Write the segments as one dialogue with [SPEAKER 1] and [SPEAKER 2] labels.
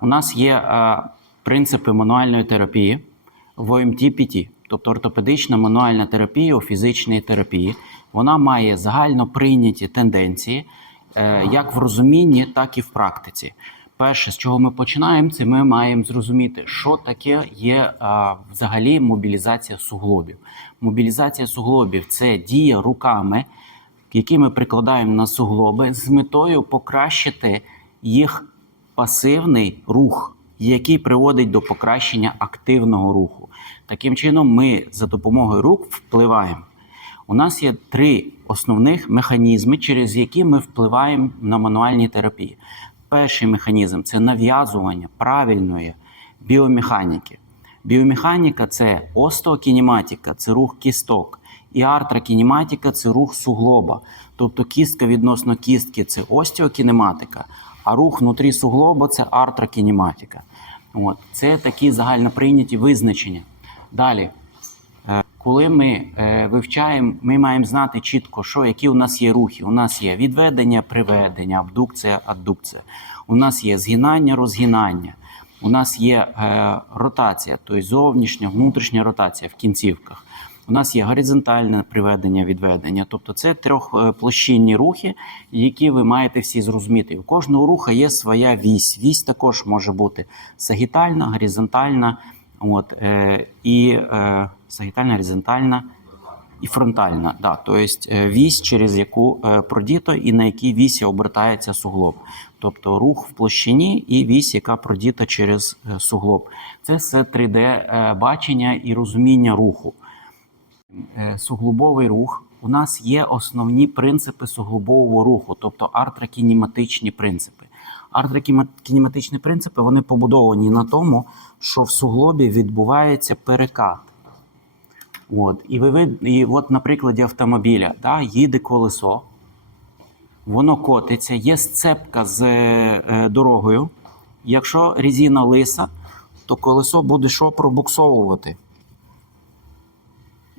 [SPEAKER 1] у нас є е, принципи мануальної терапії в ОМТ-ПТ, тобто ортопедична мануальна терапія у фізичній терапії. Вона має загально прийняті тенденції е, як в розумінні, так і в практиці. Перше, з чого ми починаємо, це ми маємо зрозуміти, що таке є а, взагалі мобілізація суглобів. Мобілізація суглобів це дія руками, які ми прикладаємо на суглоби з метою покращити їх пасивний рух, який приводить до покращення активного руху. Таким чином, ми за допомогою рук впливаємо. У нас є три основних механізми, через які ми впливаємо на мануальні терапії. Перший механізм це нав'язування правильної біомеханіки. Біомеханіка це остеокінематика, це рух кісток, і артрокінематика це рух суглоба. Тобто кістка відносно кістки це остеокінематика, а рух внутрі суглоба це артрокінематика. От. Це такі загальноприйняті визначення. Далі, Е, коли ми е, вивчаємо, ми маємо знати чітко, що які у нас є рухи. У нас є відведення, приведення, абдукція, аддукція. У нас є згинання, розгинання. У нас є е, ротація, тобто зовнішня, внутрішня ротація в кінцівках. У нас є горизонтальне приведення, відведення. Тобто це трьохплощинні рухи, які ви маєте всі зрозуміти. У кожного руха є своя вісь. Вісь також може бути сагітальна, горизонтальна. От, е, і е, сагітальна, горизонтальна і фронтальна. Да, тобто е, вісь, через яку е, продіто і на якій вісі обертається суглоб. Тобто рух в площині і вісь, яка продіта через е, суглоб. Це все 3D е, бачення і розуміння руху. Е, суглобовий рух. У нас є основні принципи суглобового руху, тобто артрокінематичні принципи. Артрокінематичні принципи вони побудовані на тому, що в суглобі відбувається перекат. От. І, ви, і от на прикладі автомобіля да, їде колесо, воно котиться, є сцепка з е, дорогою. Якщо резина лиса, то колесо буде що пробуксовувати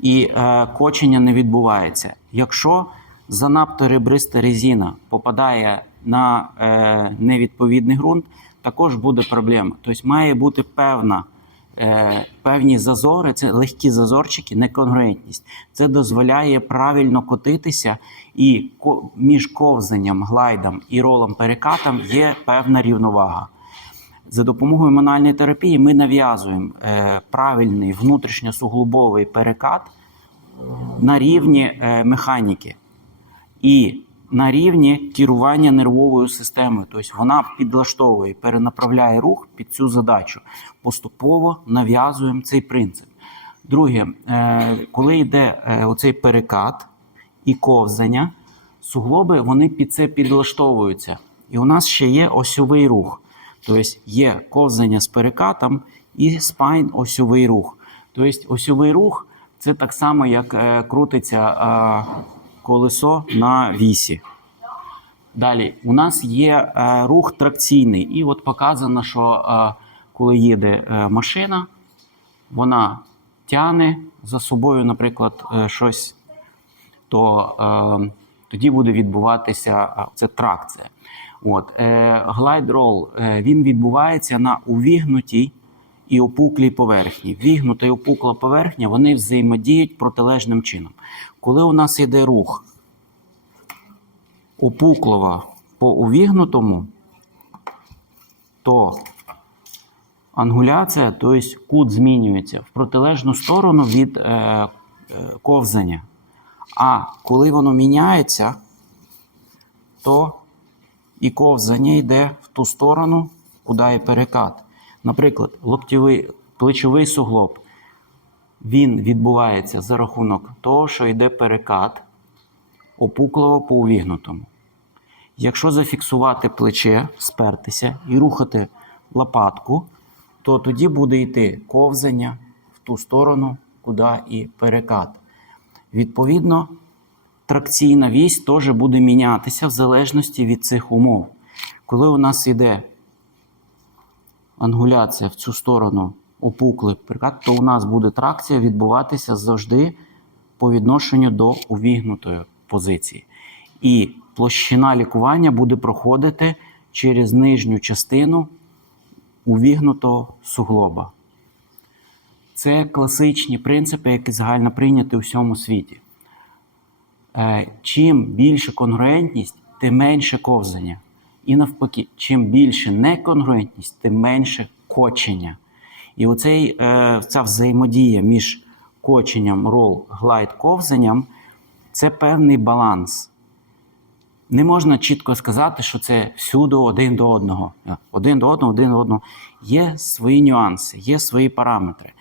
[SPEAKER 1] і е, кочення не відбувається. Якщо занадто ребриста резина попадає на е, невідповідний ґрунт, також буде проблема. Тобто має бути певна, е, певні зазори, це легкі зазорчики, неконгруентність. Це дозволяє правильно котитися, і між ковзанням, глайдом і ролом перекатом є певна рівновага. За допомогою мануальної терапії ми нав'язуємо е, правильний внутрішньосуглобовий перекат на рівні е, механіки і на рівні керування нервовою системою. Тобто вона підлаштовує, перенаправляє рух під цю задачу. Поступово нав'язуємо цей принцип. Друге, е, коли йде оцей перекат і ковзання, суглоби вони під це підлаштовуються. І у нас ще є осьовий рух. Тобто є ковзання з перекатом і спайн осьовий рух. Тобто осьовий рух це так само, як е, крутиться е, колесо на вісі. Далі у нас є е, рух тракційний, і от показано, що коли їде машина, вона тягне за собою, наприклад, щось, то тоді буде відбуватися це тракція. От, е, глайд е, він відбувається на увігнутій і опуклій поверхні. Вігнута і опукла поверхня вони взаємодіють протилежним чином. Коли у нас йде рух опуклого по увігнутому, то ангуляція, тобто кут змінюється в протилежну сторону від е, е, ковзання. А коли воно міняється, то і ковзання йде в ту сторону, куди є перекат. Наприклад, локтєвий, плечовий суглоб, він відбувається за рахунок того, що йде перекат опуклого по увігнутому. Якщо зафіксувати плече, спертися і рухати лопатку, то тоді буде йти ковзання в ту сторону, куди і перекат. Відповідно, тракційна вісь теж буде мінятися в залежності від цих умов. Коли у нас йде ангуляція в цю сторону опуклий перекат, то у нас буде тракція відбуватися завжди по відношенню до увігнутої позиції. І площина лікування буде проходити через нижню частину увігнутого суглоба. Це класичні принципи, які загально прийняті у всьому світі. Е, Чим більше конгруентність, тим менше ковзання. І навпаки, чим більше неконгруентність, тим менше кочення. І оцей, е, ця взаємодія між коченням, рол, глайд, ковзанням це певний баланс. Не можна чітко сказати, що це всюди один до одного. Один до одного, один до одного. Є свої нюанси, є свої параметри.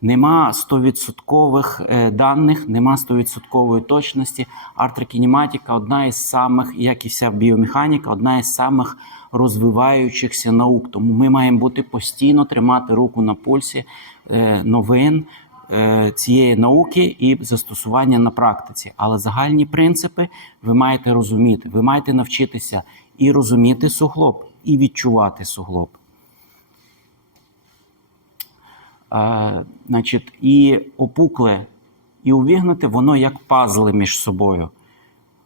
[SPEAKER 1] Нема 100% е, даних, нема 100% точності. Артрокінематика одна із самих, як і вся біомеханіка, одна із самих розвиваючихся наук. Тому ми маємо бути постійно тримати руку на пульсі е, новин е, цієї науки і застосування на практиці. Але загальні принципи ви маєте розуміти. Ви маєте навчитися і розуміти суглоб, і відчувати суглоб. Е, значить, і опукле, і увігнуте, воно як пазли між собою.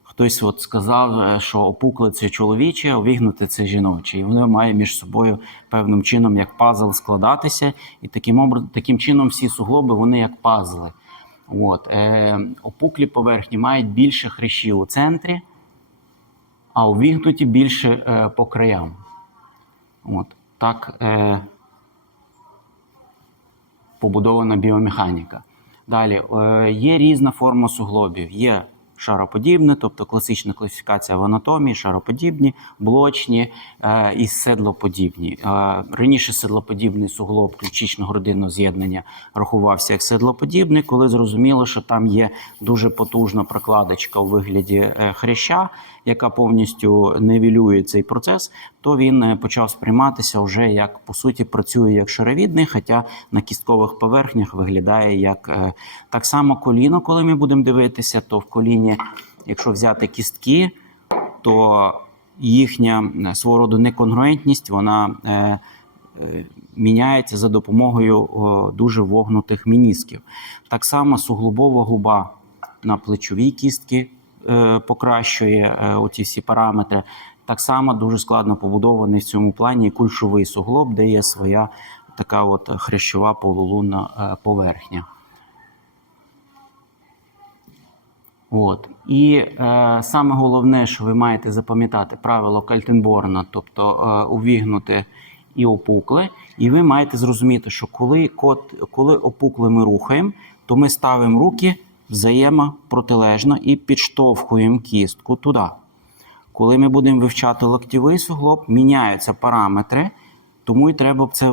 [SPEAKER 1] Хтось от сказав, е, що опукле це чоловіче, а увігнуте це жіноче. І воно має між собою певним чином як пазл складатися. І таким таким чином всі суглоби вони як пазли. От. Е, опуклі поверхні мають більше хрящів у центрі, а увігнуті більше е, по краям. От. Так, е, побудована біомеханіка. Далі е, є різна форма суглобів. Є шароподібне, тобто класична класифікація в анатомії, шароподібні, блочні е, і седлоподібні. Е, раніше седлоподібний суглоб ключично-грудинного з'єднання рахувався як седлоподібний, коли зрозуміло, що там є дуже потужна прокладочка у вигляді хряща, яка повністю нивелює цей процес, то він е, почав сприйматися вже як по суті працює як шаровідний, хоча на кісткових поверхнях виглядає як е, так само коліно, коли ми будемо дивитися, то в коліні, якщо взяти кістки, то їхня е, свого роду неконгруентність вона е, е, міняється за допомогою о, дуже вогнутих мінісків. Так само суглобова губа на плечовій кістки е, покращує е, оці всі параметри. Так само дуже складно побудований в цьому плані кульшовий суглоб, де є своя така от хрящова полулунна е, поверхня. От. І е, саме головне, що ви маєте запам'ятати правило Кальтенборна, тобто е, увігнути і опукле, і ви маєте зрозуміти, що коли, кот, коли опукле ми рухаємо, то ми ставимо руки взаємопротилежно і підштовхуємо кістку туди. Коли ми будемо вивчати локтєвий суглоб, міняються параметри, тому і треба це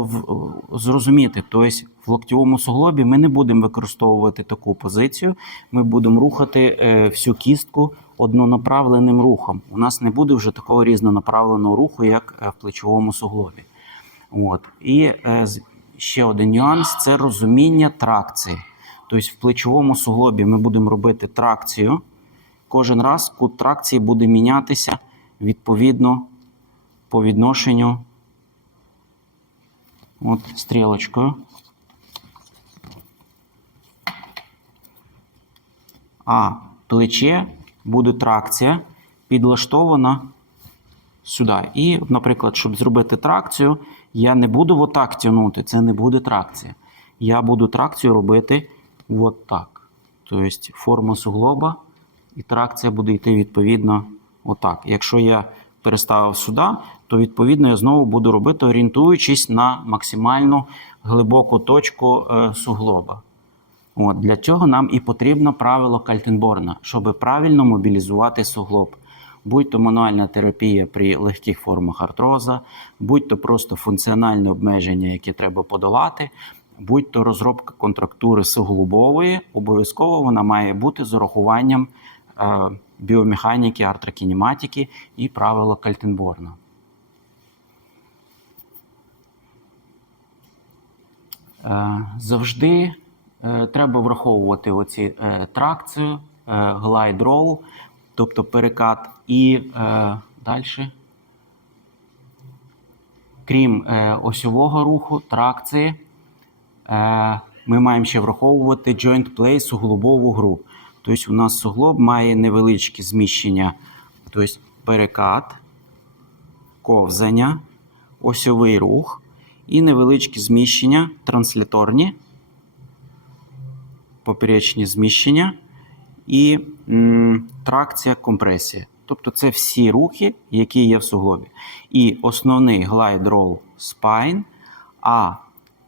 [SPEAKER 1] зрозуміти. Тобто в локтєвому суглобі ми не будемо використовувати таку позицію, ми будемо рухати е, всю кістку однонаправленим рухом. У нас не буде вже такого різнонаправленого руху, як е, в плечовому суглобі. От. І е, ще один нюанс це розуміння тракції. Тобто в плечовому суглобі ми будемо робити тракцію. Кожен раз кут тракції буде мінятися відповідно по відношенню от, стрілочкою. А плече буде тракція підлаштована сюди. І, наприклад, щоб зробити тракцію, я не буду отак тягнути, це не буде тракція. Я буду тракцію робити от так. Тобто форма суглоба і тракція буде йти відповідно отак. Якщо я переставив сюди, то відповідно я знову буду робити, орієнтуючись на максимальну глибоку точку е, суглоба. От, для цього нам і потрібно правило Кальтенборна, щоб правильно мобілізувати суглоб. Будь то мануальна терапія при легких формах артроза, будь то просто функціональне обмеження, яке треба подолати, будь то розробка контрактури суглобової, обов'язково вона має бути з урахуванням е, біомеханіки, артрокінематики і правила Кальтенборна. Е, Завжди е, треба враховувати оці тракцію, глайд рол, тобто перекат, і далі. Крім осьового руху, тракції, ми маємо ще враховувати joint play, суглобову гру. Тобто у нас суглоб має невеличке зміщення, тобто перекат, ковзання, осьовий рух і невеличкі зміщення трансляторні, поперечні зміщення і м, тракція, компресія. Тобто це всі рухи, які є в суглобі. І основний roll spine, а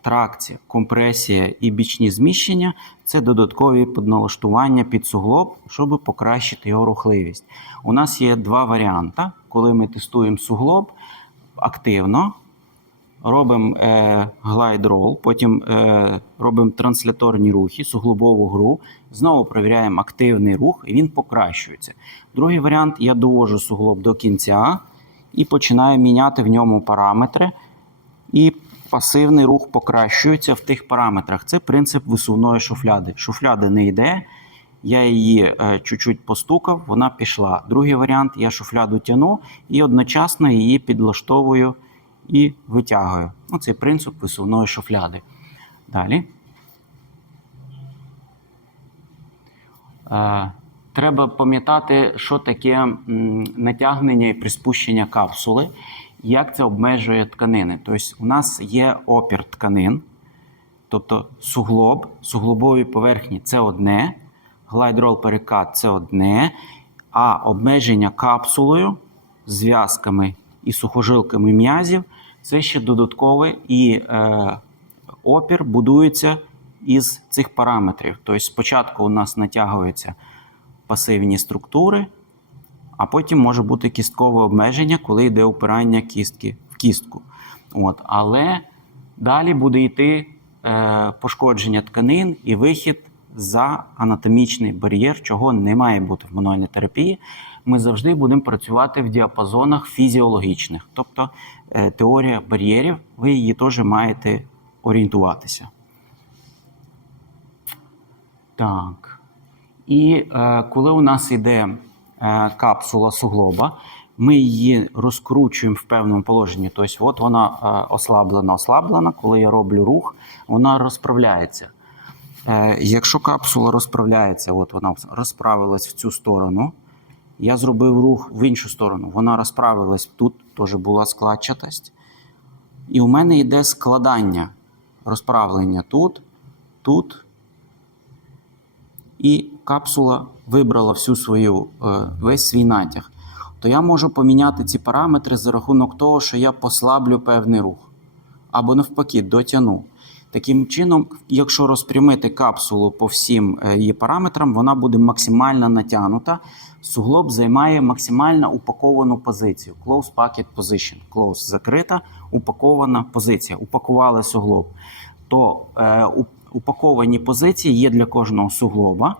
[SPEAKER 1] тракція, компресія і бічні зміщення це додаткові підналаштування під суглоб, щоб покращити його рухливість. У нас є два варіанти, коли ми тестуємо суглоб активно. Робимо е, глайд рол, потім е, робимо трансляторні рухи, суглобову гру. Знову перевіряємо активний рух, і він покращується. Другий варіант: я довожу суглоб до кінця і починаю міняти в ньому параметри. І пасивний рух покращується в тих параметрах. Це принцип висувної шуфляди. Шуфляда не йде. Я її е, чуть-чуть постукав, вона пішла. Другий варіант: я шуфляду тяну і одночасно її підлаштовую і витягую. Ну, це принцип висувної шуфляди. Далі. Е, треба пам'ятати, що таке натягнення і приспущення капсули, як це обмежує тканини. Тобто, у нас є опір тканин, тобто суглоб, суглобові поверхні це одне, глайдрол перекат це одне, а обмеження капсулою, зв'язками і сухожилками м'язів це ще додаткове і е, опір будується із цих параметрів. Тобто спочатку у нас натягуються пасивні структури, а потім може бути кісткове обмеження, коли йде опирання кістки в кістку. От. Але далі буде йти е, пошкодження тканин і вихід за анатомічний бар'єр, чого не має бути в мануальній терапії. Ми завжди будемо працювати в діапазонах фізіологічних. Тобто е, теорія бар'єрів, ви її теж маєте орієнтуватися. Так. І е, коли у нас йде капсула суглоба, ми її розкручуємо в певному положенні. Тобто, от вона е, ослаблена, ослаблена. Коли я роблю рух, вона розправляється. Е, якщо капсула розправляється, от вона розправилась в цю сторону. Я зробив рух в іншу сторону. Вона розправилась тут, теж була складчатость. І у мене йде складання, розправлення тут, тут. І капсула вибрала всю свою, е, весь свій натяг. То я можу поміняти ці параметри за рахунок того, що я послаблю певний рух. Або навпаки, дотягну. Таким чином, якщо розпрямити капсулу по всім е, її параметрам, вона буде максимально натягнута. Суглоб займає максимально упаковану позицію. Close Packet Position. Close закрита, упакована позиція. Упакували суглоб. То е, упаковані позиції є для кожного суглоба.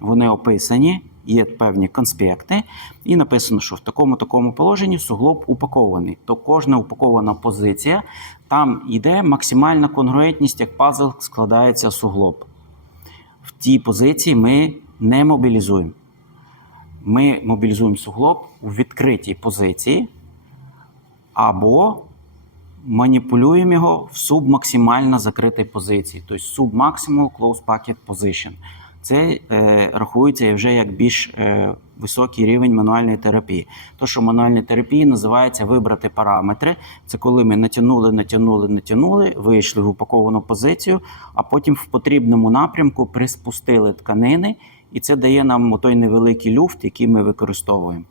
[SPEAKER 1] Вони описані, є певні конспекти, і написано, що в такому такому положенні суглоб упакований. То кожна упакована позиція там йде максимальна конгруентність, як пазл складається суглоб. В тій позиції ми не мобілізуємо. Ми мобілізуємо суглоб у відкритій позиції або маніпулюємо його в субмаксимально закритій позиції, тобто submaximal close packet position. Це е, рахується вже як більш е, високий рівень мануальної терапії. То, що мануальної терапії називається вибрати параметри. Це коли ми натягнули, натягнули, натягнули, вийшли в упаковану позицію, а потім в потрібному напрямку приспустили тканини, і це дає нам той невеликий люфт, який ми використовуємо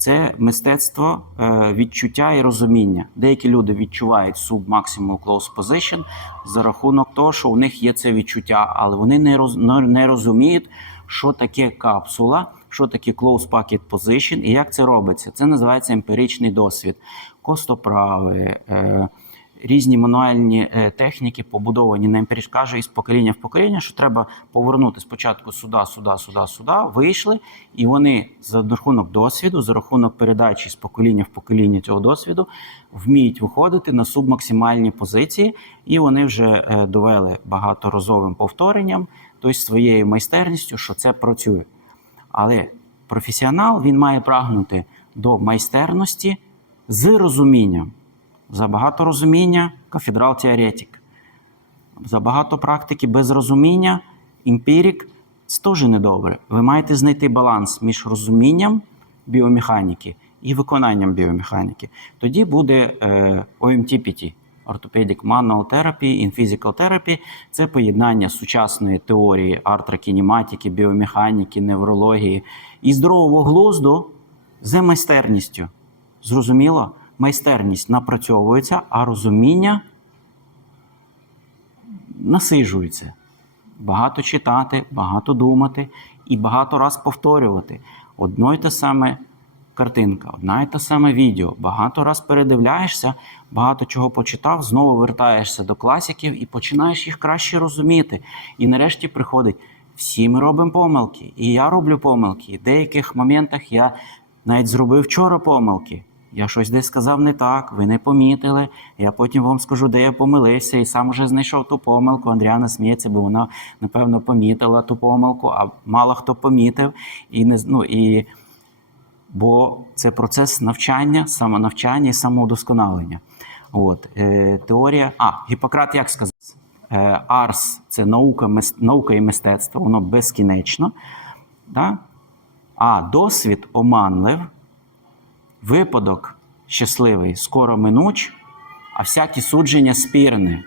[SPEAKER 1] це мистецтво е, відчуття і розуміння. Деякі люди відчувають submaximal close position за рахунок того, що у них є це відчуття, але вони не, роз, не розуміють, що таке капсула, що таке close packet position і як це робиться. Це називається емпіричний досвід. Костоправи, е, різні мануальні е, техніки побудовані на емпірі. Каже із покоління в покоління, що треба повернути спочатку сюди, сюди, сюди, сюди. Вийшли, і вони за рахунок досвіду, за рахунок передачі з покоління в покоління цього досвіду, вміють виходити на субмаксимальні позиції, і вони вже е, довели багаторазовим повторенням, тобто своєю майстерністю, що це працює. Але професіонал він має прагнути до майстерності з розумінням. Забагато розуміння кафедрал теоретик. Забагато практики без розуміння, емпірик це теж недобре. Ви маєте знайти баланс між розумінням біомеханіки і виконанням біомеханіки. Тоді буде е, OMTPT – Orthopedic Manual Therapy in Physical Therapy. Це поєднання сучасної теорії артрокінематики, біомеханіки, неврології і здорового глузду з майстерністю. Зрозуміло, майстерність напрацьовується, а розуміння насижується. Багато читати, багато думати і багато раз повторювати. Одно й те саме картинка, одна й те саме відео. Багато раз передивляєшся, багато чого почитав, знову вертаєшся до класиків і починаєш їх краще розуміти. І нарешті приходить. Всі ми робимо помилки, і я роблю помилки. І В деяких моментах я навіть зробив вчора помилки. Я щось десь сказав не так, ви не помітили. Я потім вам скажу, де я помилився, і сам уже знайшов ту помилку. Андріана сміється, бо вона, напевно, помітила ту помилку, а мало хто помітив. І не, ну, і, бо це процес навчання, самонавчання і самоудосконалення. От, е, теорія. А, Гіппократ як сказав? Е, Арс це наука, мис- наука і мистецтво, воно безкінечно. Да? А досвід оманлив, випадок щасливий, скоро минуч, а всякі судження спірне.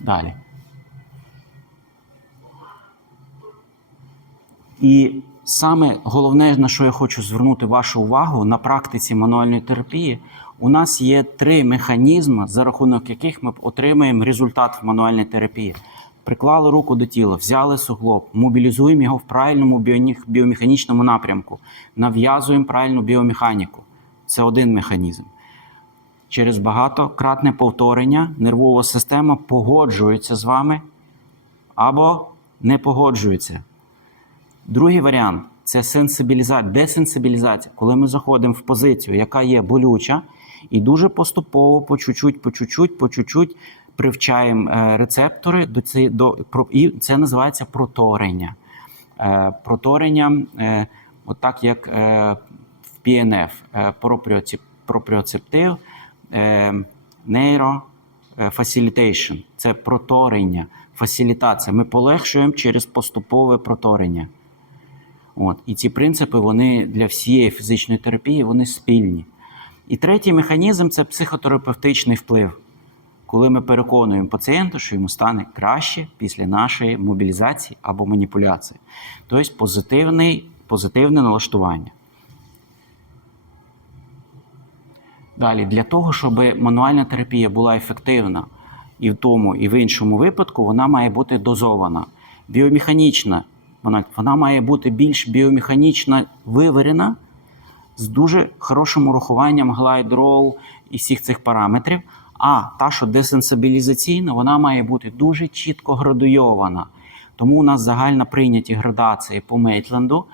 [SPEAKER 1] Далі. І саме головне, на що я хочу звернути вашу увагу на практиці мануальної терапії, у нас є три механізми, за рахунок яких ми отримаємо результат в мануальній терапії. Приклали руку до тіла, взяли суглоб, мобілізуємо його в правильному біомеханічному напрямку, нав'язуємо правильну біомеханіку. Це один механізм. Через багатократне повторення нервова система погоджується з вами або не погоджується. Другий варіант це сенсибілізація, десенсибілізація, коли ми заходимо в позицію, яка є болюча, і дуже поступово, по чуть-чуть, по чуть-чуть, по чуть-чуть привчаємо е, рецептори до цієї до про- і це називається проторення. Е, Проторення, е, отак як в пропріоцеп- пропріоцептив, нейро е, це проторення, фасилітація. Ми полегшуємо через поступове проторення. От. І ці принципи вони для всієї фізичної терапії вони спільні. І третій механізм це психотерапевтичний вплив, коли ми переконуємо пацієнта, що йому стане краще після нашої мобілізації або маніпуляції. Тобто позитивний, позитивне налаштування. Далі, для того, щоб мануальна терапія була ефективна і в тому, і в іншому випадку, вона має бути дозована. Біомеханічна, вона, вона має бути більш біомеханічно виварена з дуже хорошим урахуванням глайд-рол і всіх цих параметрів. А та, що десенсибілізаційна, вона має бути дуже чітко градуйована. Тому у нас загально прийняті градації по Мейтленду.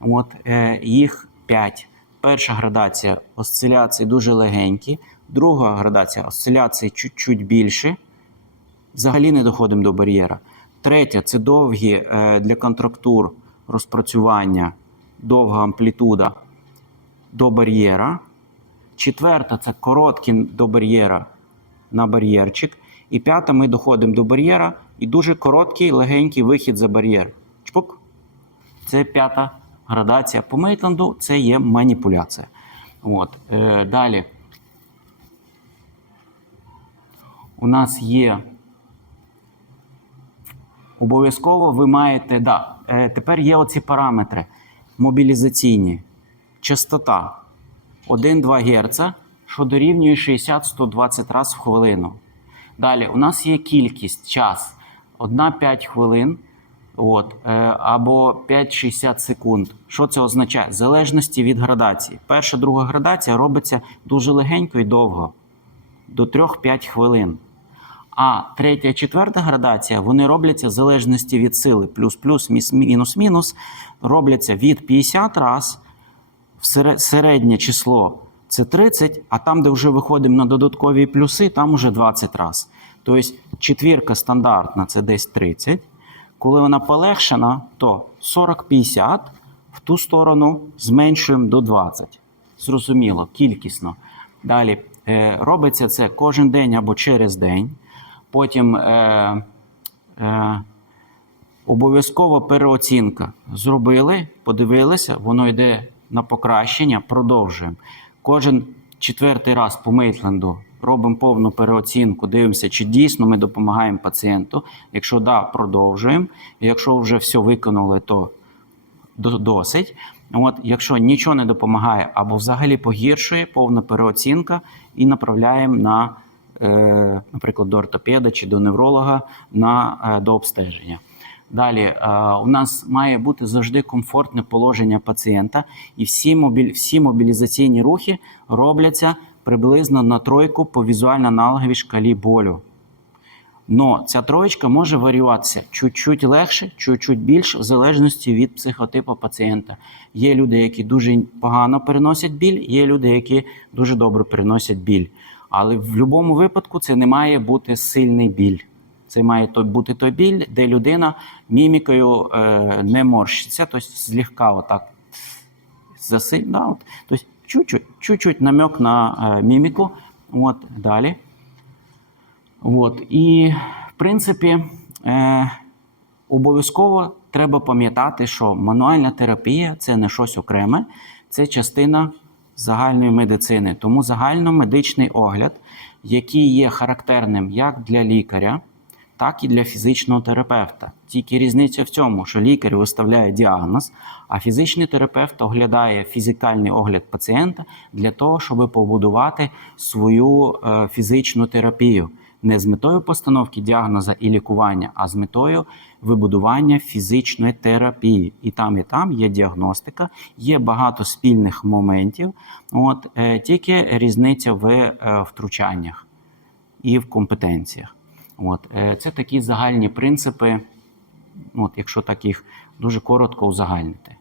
[SPEAKER 1] От, е, їх 5. Перша градація осциляції дуже легенькі, друга градація осциляції чуть-чуть більше. Взагалі не доходимо до бар'єра. Третя це довгі е, для контрактур розпрацювання, довга амплітуда до бар'єра. Четверта це короткі до бар'єра на бар'єрчик. І п'ята ми доходимо до бар'єра і дуже короткий, легенький вихід за бар'єр. Чпук. Це п'ята градація. По Мейтленду це є маніпуляція. От. Е, далі. У нас є. Обов'язково ви маєте. Да, е, тепер є оці параметри мобілізаційні. Частота 1-2 Гц, що дорівнює 60-120 разів в хвилину. Далі, у нас є кількість час 1-5 хвилин от, е, або 5-60 секунд. Що це означає? Залежності від градації. Перша, друга градація робиться дуже легенько і довго, до 3-5 хвилин. А третя, четверта градація вони робляться в залежності від сили, плюс-плюс, мінус-мінус, робляться від 50 раз, в середнє число це 30, а там, де вже виходимо на додаткові плюси, там уже 20 раз. Тобто четвірка стандартна це десь 30. Коли вона полегшена, то 40-50, в ту сторону зменшуємо до 20. Зрозуміло, кількісно. Далі е, робиться це кожен день або через день. Потім е, е, обов'язково переоцінка. Зробили, подивилися, воно йде на покращення, продовжуємо. Кожен четвертий раз по Мейтленду робимо повну переоцінку, дивимося, чи дійсно ми допомагаємо пацієнту. Якщо да, продовжуємо. Якщо вже все виконали, то досить. От, якщо нічого не допомагає або взагалі погіршує, повна переоцінка і направляємо на, е, наприклад, до ортопеда чи до невролога на е, до обстеження. Далі е, у нас має бути завжди комфортне положення пацієнта, і всі, мобіль, всі мобілізаційні рухи робляться приблизно на тройку по візуально-аналоговій шкалі болю. Но ця троєчка може варіюватися чуть-чуть легше, чуть-чуть більше, в залежності від психотипу пацієнта. Є люди, які дуже погано переносять біль, є люди, які дуже добре переносять біль. Але в будь-якому випадку це не має бути сильний біль. Це має бути той біль, де людина мімікою е, не морщиться, тобто злегка отак засиль, да, от, тобто чуть-чуть, чуть-чуть намек на е, міміку. От, далі. От. І, в принципі, е, обов'язково треба пам'ятати, що мануальна терапія це не щось окреме, це частина загальної медицини. Тому загальномедичний огляд, який є характерним як для лікаря, так і для фізичного терапевта. Тільки різниця в цьому, що лікар виставляє діагноз, а фізичний терапевт оглядає фізикальний огляд пацієнта для того, щоб побудувати свою е, фізичну терапію. Не з метою постановки діагноза і лікування, а з метою вибудування фізичної терапії. І там, і там є діагностика, є багато спільних моментів. От, е, тільки різниця в е, втручаннях і в компетенціях. От, е, це такі загальні принципи, от, якщо так їх дуже коротко узагальнити.